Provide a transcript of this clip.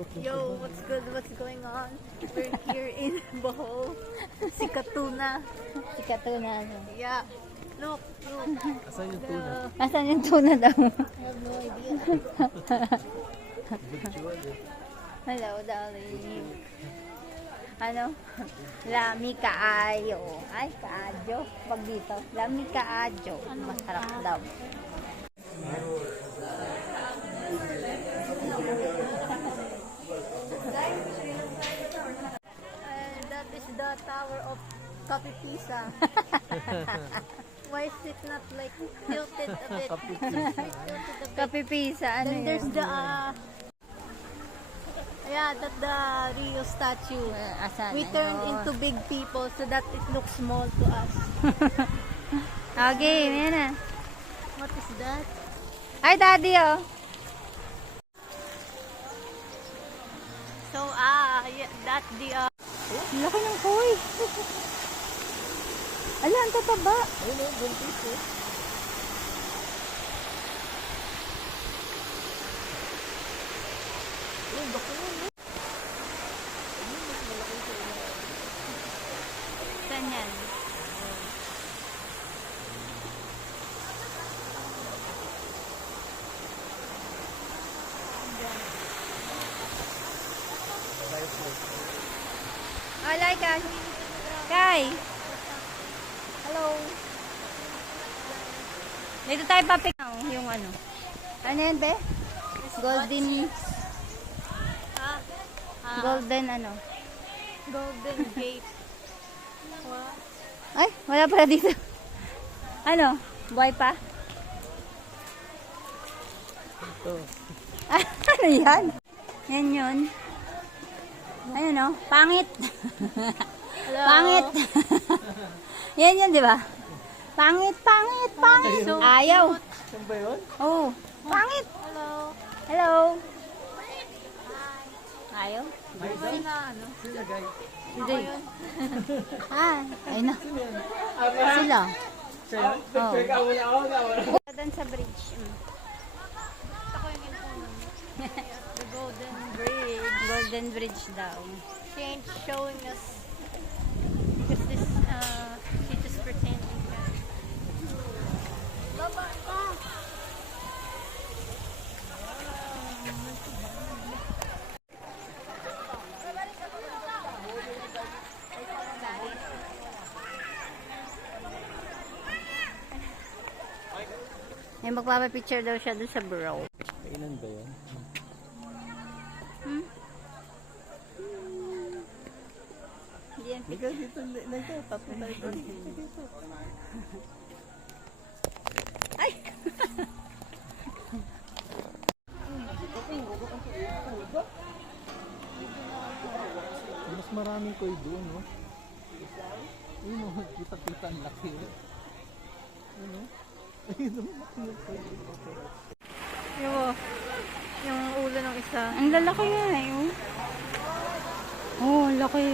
Yo, what's good? What's going on? We're here in Bohol. Sikatuna. Sikatuna. Yeah. Look. Asan yung tuna? Asan yung tuna daw? I have no idea. Hello, darling. Ano? Lami kaayo. Ay, kaajo. Pag dito. Lami kaajo. Masarap daw. That is the Tower of Kapipisa. Why is it not like tilted a bit? Kapipisa. Ano Then there's yun? the yeah, that the Rio statue. Asan? We turned into big people so that it looks small to us. Okay, yan na. What is that? Ay, daddy, oh. So yeah, that's the Ang laki ng koy. Ala, ang tataba. Ayun o, buntis o. Ayun, bako yun o. Ayun, mas malaki sa ina. Saan yan? Oh, Laika. Kai. hello. Dito tayo papik. Yung ano. Ano yan, be? Golden. Golden ano. Golden Gate. What? Ay, wala pala dito. Ano? Buhay pa? Ito. Ano yan? Yan yun. Ayun no? Pangit. Hello. Pangit. Yan yun, di ba? Pangit. So Ayaw. Saan ba yun? Oh, pangit. Hello. Hello. Ayaw. Ay na ano? Sila guys. Hindi. Ah, ayun na. Sino yan? Sila. Siya yan? Nag-check out na ako na wala. Doon sa bridge. Ako yung inpunan. The Golden Bridge. Golden Bridge daw. She ain't showing us because this she just pretending that. Baba ka. May magpapapicture daw siya doon sa bro. Kailan ba yan? Hindi yan. Liga dito, Liga. Tatlo tayo dito. Ay! Mas maraming koy doon, no? Ayun o, kita-kita ang laki. Ayun o. Ayun o, laki yung koy dito. Yung ulo ng isa. Ang lalaki nga eh. Oh, laki.